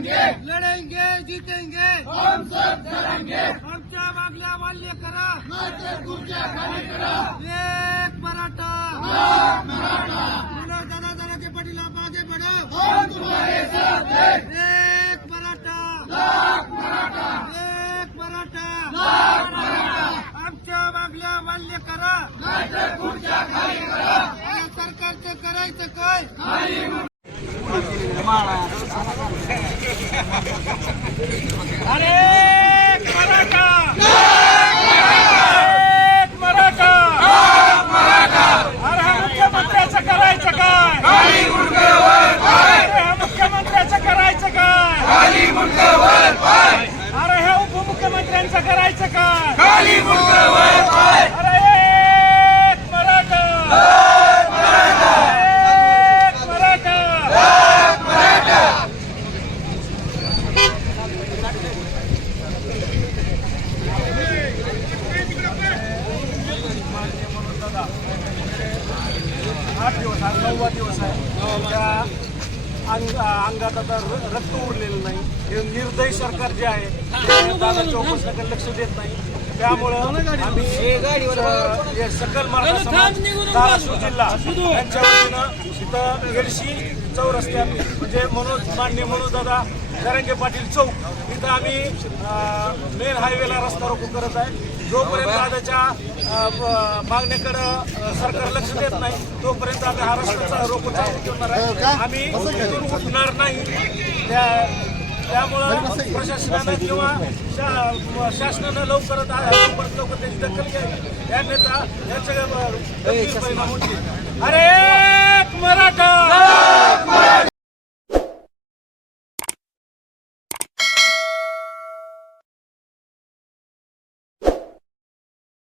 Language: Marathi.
लढेंगे. जीतेंगे. हम सब करेंगे. आमच्या मागल्या मान्य करा. एक मराठा. विनोद दादा जरांगे पाटील आप आगे बढ़ो एक मराठा. एक मराठा. आमच्या मागल्या मान्य करा. या सरकारचं करायचं काय? अरे मराठा एक मराठा अरे हा मुख्यमंत्र्याचं करायचं काय अरे हा मुख्यमंत्र्याचं करायचं काय अरे ह्या उपमुख्यमंत्र्यांचं करायचं काय अरे एक मराठा एक मराठा आठ दिवस आज नववा दिवस आहे. त्या अंग अंगात आता रक्त उरलेलं नाही. हे निर्दयी सरकार जे आहे ते दादाच्या उपोषणाकडे लक्ष देत नाही. त्यामुळं आम्ही सकल धाराशिव जिल्हा यांच्या वतीनं इथं एलशी चौरस्त्यात म्हणजे मनोज मान्य मनोज दादा जरंगे पाटील चौक इथं आम्ही मेन हायवेला रस्ता रोको करत आहे. जोपर्यंत दादाच्या ब- मागण्याकडं सरकार लक्ष देत नाही तोपर्यंत आम्ही हा रस्ता रोको चालू ठेवणार आहे. आम्ही इथून उठणार नाही. त्या त्यामुळं प्रशासनानं किंवा शा- शासनानं लवकरात आ- लवकरात लवकर त्याची दखल घ्यावी. या नेता यांच्या परिणाम होतील. अरे